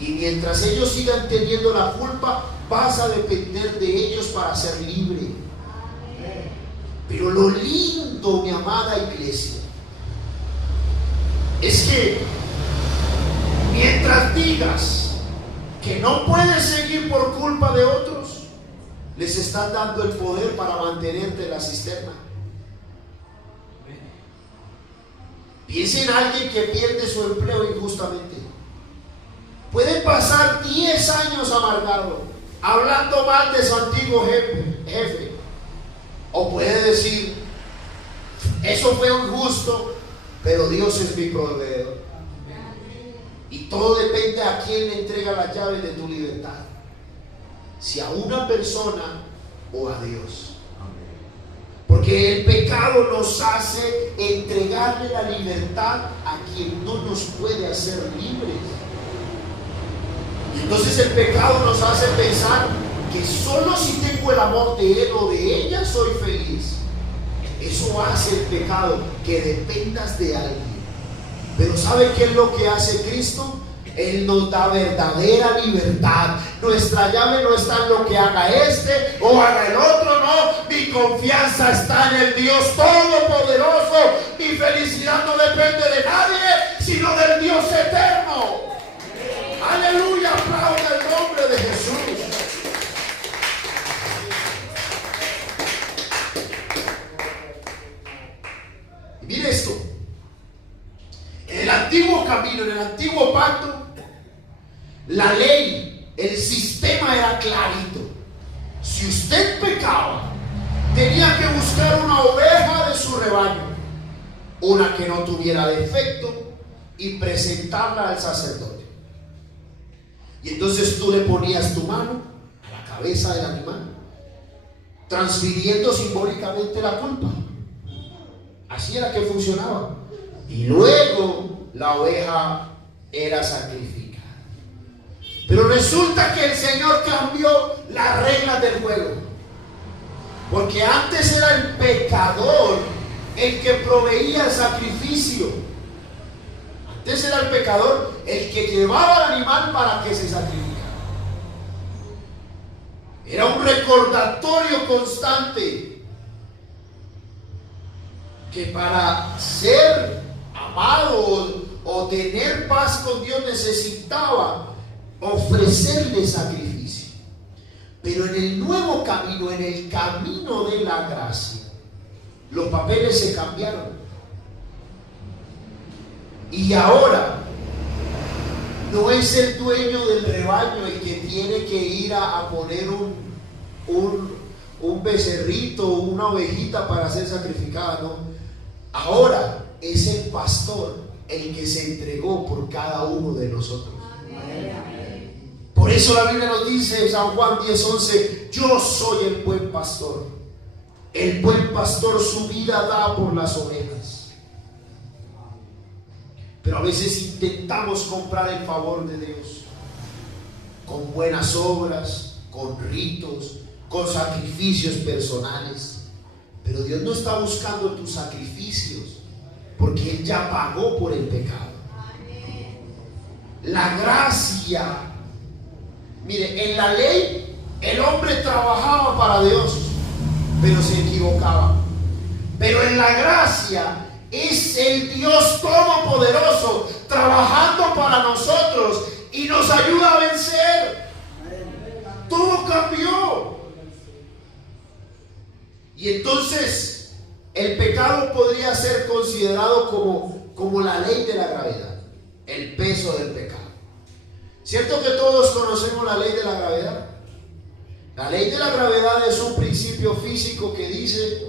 Y mientras ellos sigan teniendo la culpa, vas a depender de ellos para ser libre. Pero lo lindo, mi amada iglesia, es que mientras digas que no puedes seguir por culpa de otros, les estás dando el poder para mantenerte en la cisterna. Piensa en alguien que pierde su empleo injustamente. Puede pasar 10 años amargado, hablando mal de su antiguo jefe. O puede decir: eso fue injusto, pero Dios es mi proveedor. Y todo depende a quién le entrega las llaves de tu libertad. Si a una persona o a Dios. Porque el pecado nos hace entregarle la libertad a quien no nos puede hacer libres. Y entonces el pecado nos hace pensar que solo si tengo el amor de él o de ella soy feliz. Eso hace el pecado, que dependas de alguien. Pero ¿sabe qué es lo que hace Cristo? Él nos da verdadera libertad. Nuestra llave no está en lo que haga este o haga el otro, no. Mi confianza está en el Dios Todopoderoso. Mi felicidad no depende de nadie, sino del Dios eterno. Aleluya, aplauda el nombre de Jesús. Mire esto. En el antiguo camino, en el antiguo pacto, la ley, el sistema era clarito. Si usted pecaba, tenía que buscar una oveja de su rebaño, una que no tuviera defecto, y presentarla al sacerdote. Y entonces tú le ponías tu mano a la cabeza del animal, transfiriendo simbólicamente la culpa. Así era que funcionaba. Y luego la oveja era sacrificada. Pero resulta que el Señor cambió las reglas del juego. Porque antes era el pecador el que proveía el sacrificio. Antes era el pecador el que llevaba al animal para que se sacrificara. Era un recordatorio constante que para ser amado o tener paz con Dios necesitaba ofrecerle sacrificio. Pero en el nuevo camino, en el camino de la gracia, los papeles se cambiaron. Y ahora no es el dueño del rebaño el que tiene que ir a poner un becerrito o una ovejita para ser sacrificada, no. Ahora es el pastor el que se entregó por cada uno de nosotros. Por eso la Biblia nos dice en San Juan 10:11: yo soy el buen pastor. El buen pastor su vida da por las ovejas. Pero a veces intentamos comprar el favor de Dios con buenas obras, con ritos, con sacrificios personales. Pero Dios no está buscando tus sacrificios, porque Él ya pagó por el pecado. La gracia. Mire, en la ley el hombre trabajaba para Dios, pero se equivocaba. Pero en la gracia es el Dios todopoderoso trabajando para nosotros y nos ayuda a vencer. Todo cambió. Y entonces el pecado podría ser considerado como la ley de la gravedad, el peso del pecado. ¿Cierto que todos conocemos la ley de la gravedad? La ley de la gravedad es un principio físico que dice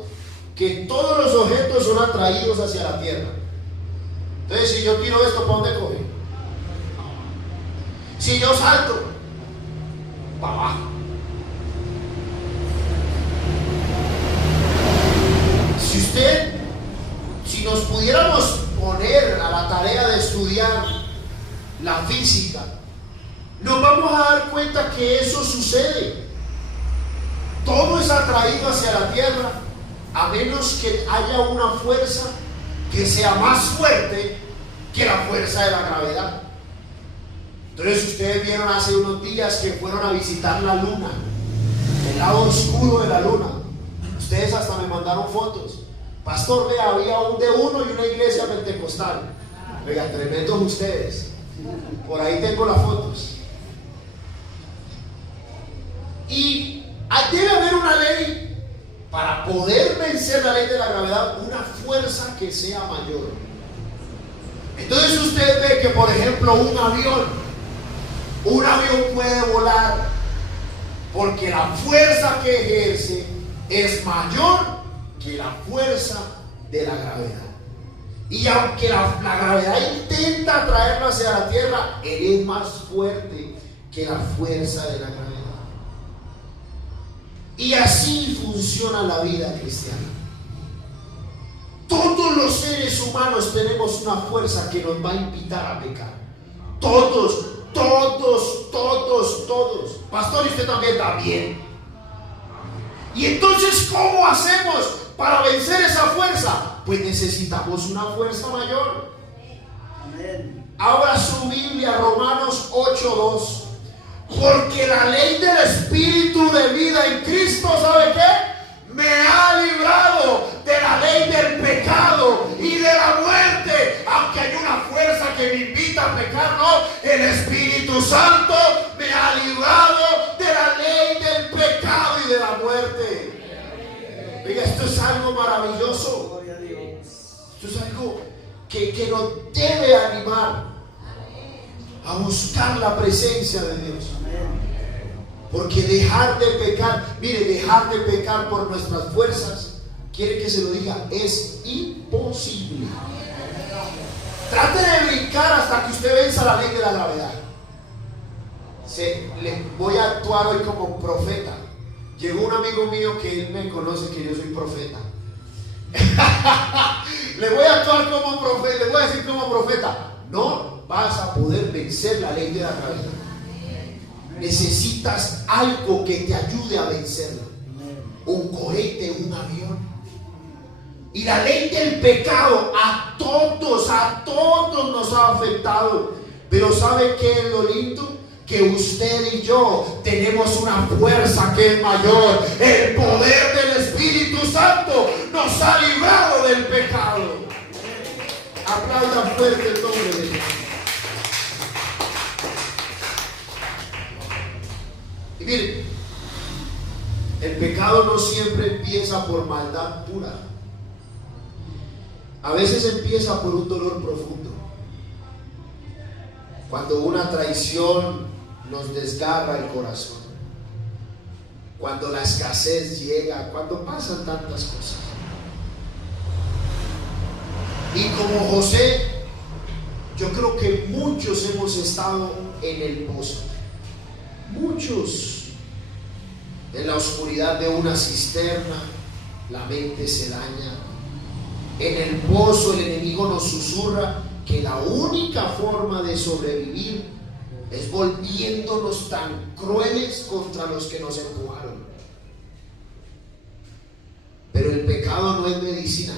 que todos los objetos son atraídos hacia la tierra. Entonces, si yo tiro esto, ¿para dónde coge? Si yo salto, para abajo. Si nos pudiéramos poner a la tarea de estudiar la física, nos vamos a dar cuenta que eso sucede. Todo es atraído hacia la tierra, a menos que haya una fuerza que sea más fuerte que la fuerza de la gravedad. Entonces ustedes vieron hace unos días que fueron a visitar la luna, el lado oscuro de la luna. Ustedes hasta me mandaron fotos. Pastor, vea, había un de uno y una iglesia pentecostal. Oiga, tremendos ustedes. Por ahí tengo las fotos. Y debe haber una ley para poder vencer la ley de la gravedad, una fuerza que sea mayor. Entonces usted ve que, por ejemplo, un avión puede volar porque la fuerza que ejerce es mayor que la fuerza de la gravedad. Y aunque la gravedad intenta traerlo hacia la tierra, él es más fuerte que la fuerza de la gravedad. Y así funciona la vida cristiana. Todos los seres humanos tenemos una fuerza que nos va a invitar a pecar. Todos. Pastor, ¿y usted también? Y entonces, ¿cómo hacemos para vencer esa fuerza? Pues necesitamos una fuerza mayor. Amén. Abra su Biblia, Romanos 8:2. Porque la ley del Espíritu de vida en Cristo, ¿sabe qué? Me ha librado de la ley del pecado y de la muerte. Aunque hay una fuerza que me invita a pecar, no. El Espíritu Santo me ha librado de la ley del pecado y de la muerte. Oiga, esto es algo maravilloso. Esto es algo que nos debe animar a buscar la presencia de Dios. Porque dejar de pecar, mire, dejar de pecar por nuestras fuerzas, quiere que se lo diga, es imposible. Trate de brincar hasta que usted venza la ley de la gravedad. Voy a actuar hoy como profeta. Llegó un amigo mío que él me conoce que yo soy profeta. Le voy a actuar como profeta, le voy a decir como profeta: no vas a poder vencer la ley de la gravedad. Necesitas algo que te ayude a vencerla. Un cohete, un avión. Y la ley del pecado a todos nos ha afectado. Pero ¿sabe qué es lo lindo? Que usted y yo tenemos una fuerza que es mayor. El poder del Espíritu Santo nos ha librado del pecado. Aplaudan fuerte el nombre de Dios. Y miren, el pecado no siempre empieza por maldad pura. A veces empieza por un dolor profundo. Cuando una traición nos desgarra el corazón, cuando la escasez llega, cuando pasan tantas cosas. Y como José, yo creo que muchos hemos estado en el pozo, muchos en la oscuridad de una cisterna. La mente se daña. En el pozo el enemigo nos susurra que la única forma de sobrevivir es volviéndonos tan crueles contra los que nos empujaron. Pero el pecado no es medicina.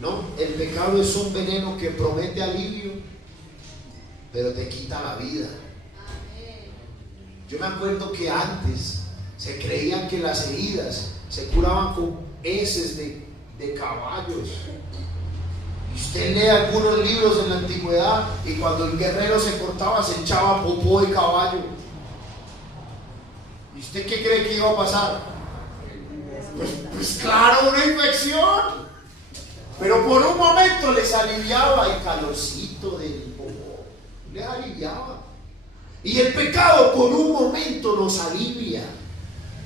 No, el pecado es un veneno que promete alivio, pero te quita la vida. Yo me acuerdo que antes se creían que las heridas se curaban con heces de caballos. Y usted lee algunos libros en la antigüedad y cuando el guerrero se cortaba se echaba popó de caballo. ¿Y usted qué cree que iba a pasar? Pues claro, una infección. Pero por un momento les aliviaba el calorcito del popó, les aliviaba. Y el pecado por un momento nos alivia,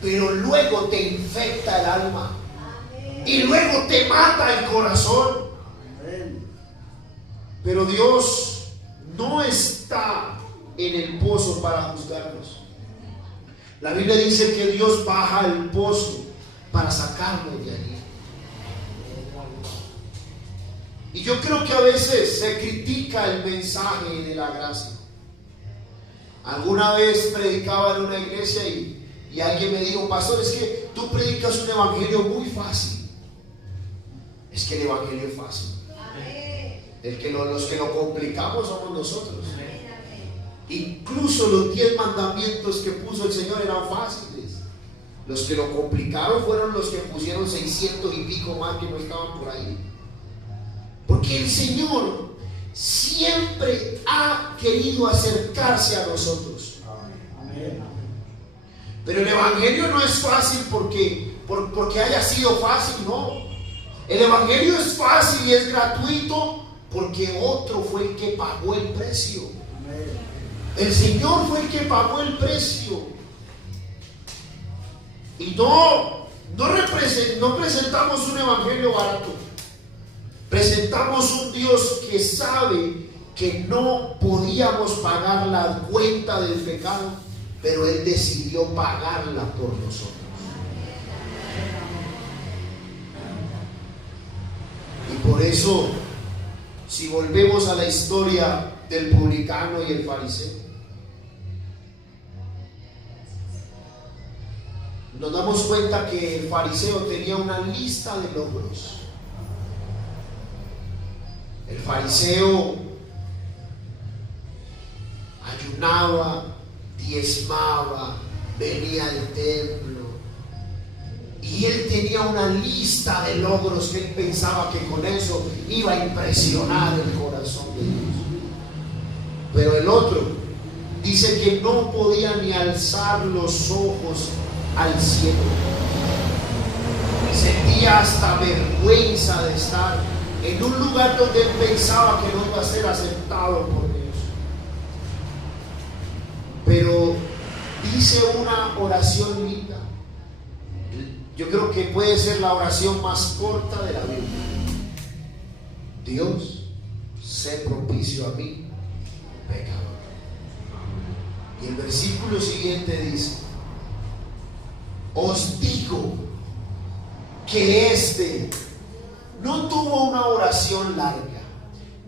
pero luego te infecta el alma. Y luego te mata el corazón. Pero Dios no está en el pozo para juzgarnos. La Biblia dice que Dios baja al pozo para sacarnos de allí. Y yo creo que a veces se critica el mensaje de la gracia. Alguna vez predicaba en una iglesia y alguien me dijo: pastor, es que tú predicas un evangelio muy fácil. Es que el evangelio es fácil. Los que lo complicamos somos nosotros. Incluso los 10 mandamientos que puso el Señor eran fáciles. Los que lo complicaron fueron los que pusieron 600 y pico más que no estaban por ahí. Porque el Señor siempre ha querido acercarse a nosotros. Pero el evangelio no es fácil porque haya sido fácil, no. El evangelio es fácil y es gratuito porque otro fue el que pagó el precio. El Señor fue el que pagó el precio. Y no presentamos un evangelio barato. Presentamos un Dios que sabe que no podíamos pagar la cuenta del pecado, pero Él decidió pagarla por nosotros. Y por eso, si volvemos a la historia del publicano y el fariseo, nos damos cuenta que el fariseo tenía una lista de logros. El fariseo ayunaba, diezmaba, venía al templo, y él tenía una lista de logros que él pensaba que con eso iba a impresionar el corazón de Dios. Pero el otro dice que no podía ni alzar los ojos al cielo. Sentía hasta vergüenza de estar en un lugar donde él pensaba que no iba a ser aceptado por Dios. Pero dice una oración linda. Yo creo que puede ser la oración más corta de la Biblia. Dios, sé propicio a mí, pecador. Y el versículo siguiente dice: os digo que este no tuvo una oración larga,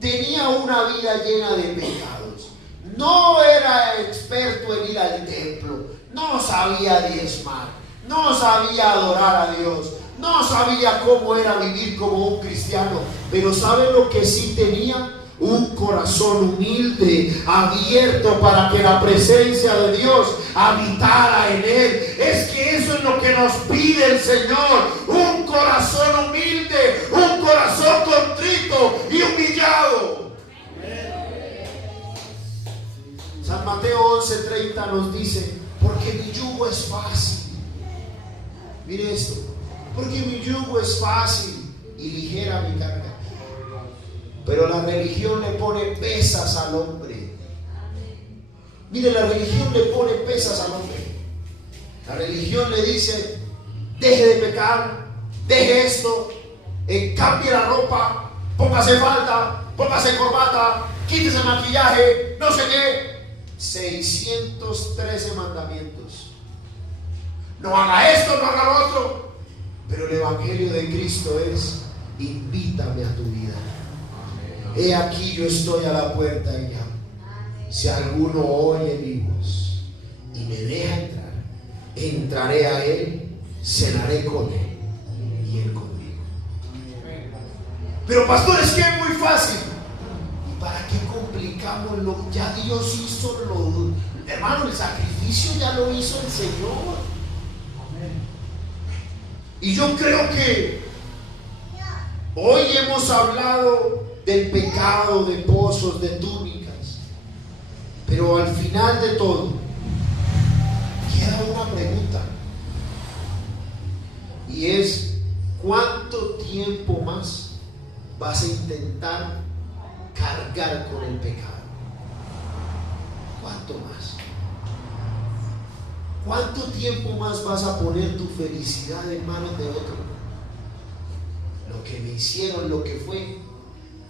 tenía una vida llena de pecados, no era experto en ir al templo, no sabía diezmar, no sabía adorar a Dios, no sabía cómo era vivir como un cristiano, pero ¿sabe lo que sí tenía? Un corazón humilde, abierto para que la presencia de Dios habitara en él. Es que eso es lo que nos pide el Señor: un corazón humilde, un corazón contrito y humillado. San Mateo 11:30 nos dice: porque mi yugo es fácil. Mire esto: porque mi yugo es fácil y ligera mi carga. Pero la religión le pone pesas al hombre. Mire, la religión le pone pesas al hombre. La religión le dice: deje de pecar, deje esto, cambie la ropa, póngase falda, póngase corbata, quítese el maquillaje, no sé qué. 613 mandamientos. No haga esto, no haga lo otro. Pero el evangelio de Cristo es: invítame a tu vida. He aquí, yo estoy a la puerta y llamo. Si alguno oye mi voz y me deja entrar, entraré a él, cenaré con él y él conmigo. Pero pastor, es que es muy fácil. ¿Y para qué complicamos lo? Ya Dios hizo lo, hermano, el sacrificio ya lo hizo el Señor. Y yo creo que hoy hemos hablado del pecado, de pozos, de túnicas, pero al final de todo queda una pregunta, y es: ¿cuánto tiempo más vas a intentar cargar con el pecado? ¿Cuánto más? ¿Cuánto tiempo más vas a poner tu felicidad en manos de otro? Lo que me hicieron, lo que fue.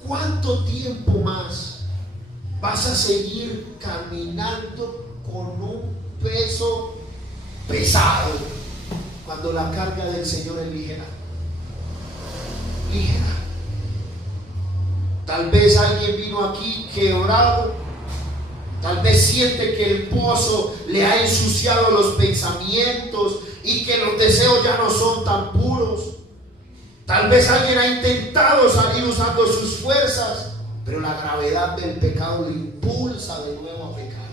¿Cuánto tiempo más vas a seguir caminando con un peso pesado cuando la carga del Señor es ligera? Ligera. Tal vez alguien vino aquí quebrado. Tal vez siente que el pozo le ha ensuciado los pensamientos y que los deseos ya no son tan puros. Tal vez alguien ha intentado salir usando sus fuerzas, pero la gravedad del pecado le impulsa de nuevo a pecar.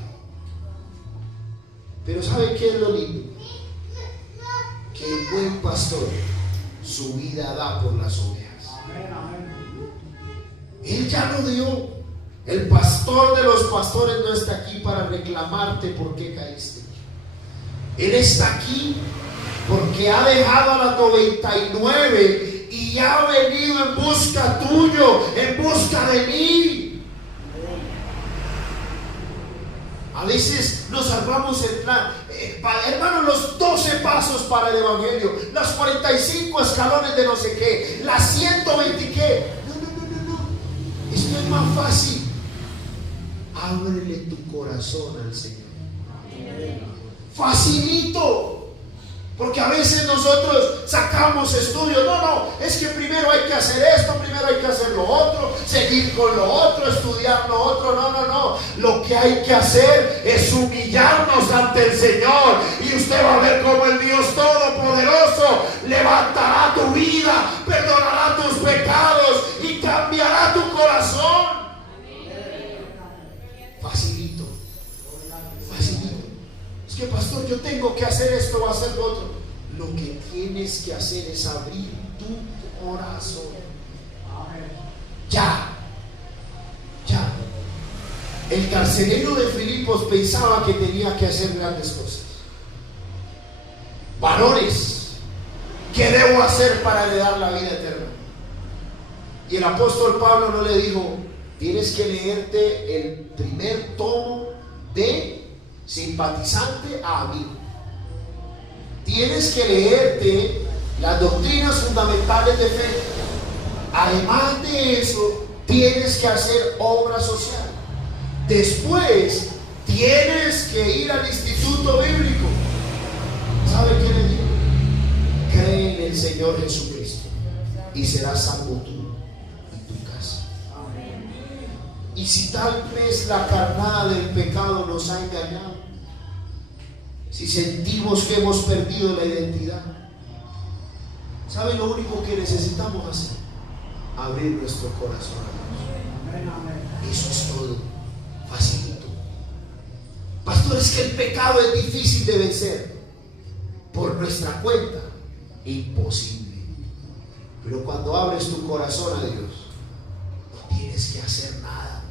Pero ¿sabe qué es lo lindo? Que el buen pastor su vida da por las ovejas. Él ya lo dio. El pastor de los pastores no está aquí para reclamarte por qué caíste. Él está aquí porque ha dejado a las 99 y ha venido en busca tuyo, en busca de mí. A veces nos armamos el plan, hermano, los 12 pasos para el evangelio, los 45 escalones de no sé qué, las 120 qué. No. Esto es más fácil. Ábrele tu corazón al Señor. Facilito. Porque a veces nosotros sacamos estudios. No, es que primero hay que hacer esto, primero hay que hacer lo otro, seguir con lo otro, estudiar lo otro. No. Lo que hay que hacer es humillarnos ante el Señor. Y usted va a ver cómo el Dios Todopoderoso levantará tu vida, perdonará tus pecados y cambiará tu corazón. Facilito. Es que pastor, yo tengo que hacer esto o hacer lo otro. Lo que tienes que hacer es abrir tu corazón. Ya. El carcelero de Filipos pensaba que tenía que hacer grandes cosas. Varones, ¿qué debo hacer para heredar la vida eterna? Y el apóstol Pablo no le dijo: tienes que leerte el primer tomo de Simpatizante a amigo. Tienes que leerte las doctrinas fundamentales de fe. Además de eso, tienes que hacer obra social. Después tienes que ir al instituto bíblico. ¿Sabe qué le digo? Cree en el Señor Jesucristo y serás salvo tú y tu casa. Y si tal vez la carnada del pecado nos ha engañado, si sentimos que hemos perdido la identidad, ¿sabe lo único que necesitamos hacer? Abrir nuestro corazón a Dios. Eso es todo. Facilito. Pastor, es que el pecado es difícil de vencer. Por nuestra cuenta, imposible. Pero cuando abres tu corazón a Dios, no tienes que hacer nada,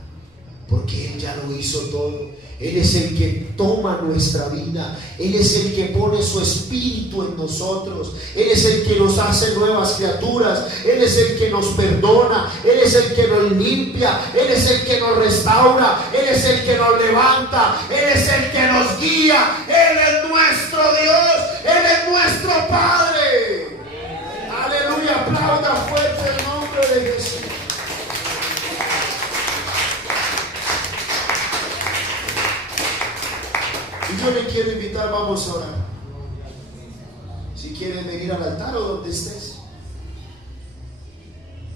porque Él ya lo hizo todo. Él es el que toma nuestra vida. Él es el que pone su espíritu en nosotros. Él es el que nos hace nuevas criaturas. Él es el que nos perdona. Él es el que nos limpia. Él es el que nos restaura. Él es el que nos levanta. Él es el que nos guía. Él es nuestro Dios. Él es nuestro Padre. Aleluya. Aplauda fuerte el nombre de Jesús. Yo le quiero invitar, vamos a orar. Si quieren venir al altar o donde estés,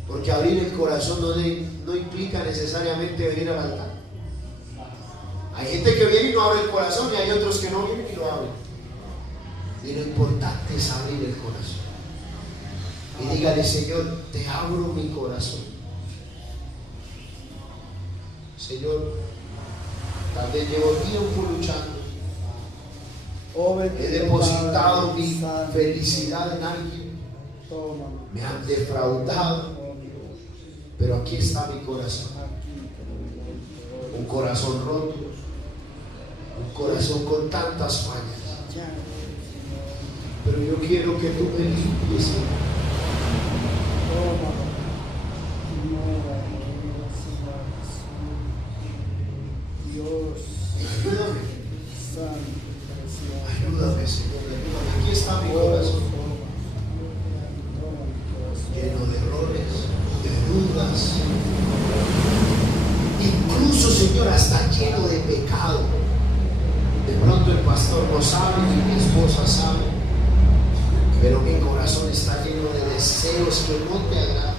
porque abrir el corazón no implica necesariamente venir al altar. Hay gente que viene y no abre el corazón, y hay otros que no vienen y lo abren. Y lo importante es abrir el corazón y dígale: Señor, te abro mi corazón. Señor, tal vez llevo tiempo luchando. He depositado mi felicidad en alguien, me han defraudado, pero aquí está mi corazón. Un corazón roto, un corazón con tantas fallas, pero yo quiero que tú me limpies. Ayúdame. Ayúdame, Señor, ayúdame. Aquí está mi corazón, lleno de errores, de dudas, incluso, Señor, hasta lleno de pecado. De pronto el pastor no sabe y mi esposa sabe, pero mi corazón está lleno de deseos que no te agradan.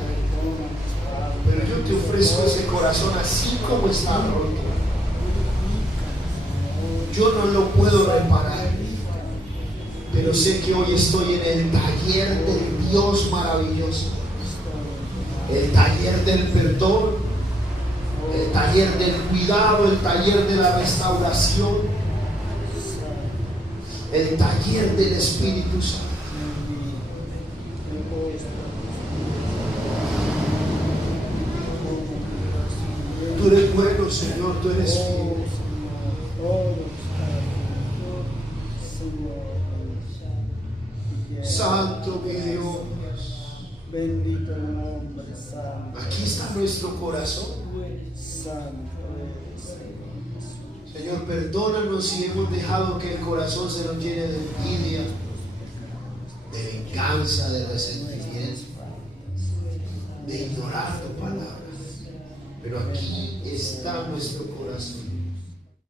Pero yo te ofrezco ese corazón así como está roto. Yo no lo puedo reparar, pero sé que hoy estoy en el taller del Dios maravilloso, el taller del perdón, el taller del cuidado, el taller de la restauración, el taller del Espíritu Santo. Tú eres bueno, Señor, tú eres fiel. Santo mi Dios, bendito el nombre santo. Aquí está nuestro corazón. Señor, perdónanos si hemos dejado que el corazón se nos llene de envidia, de venganza, de resentimiento, de ignorar tu palabra. Pero aquí está nuestro corazón.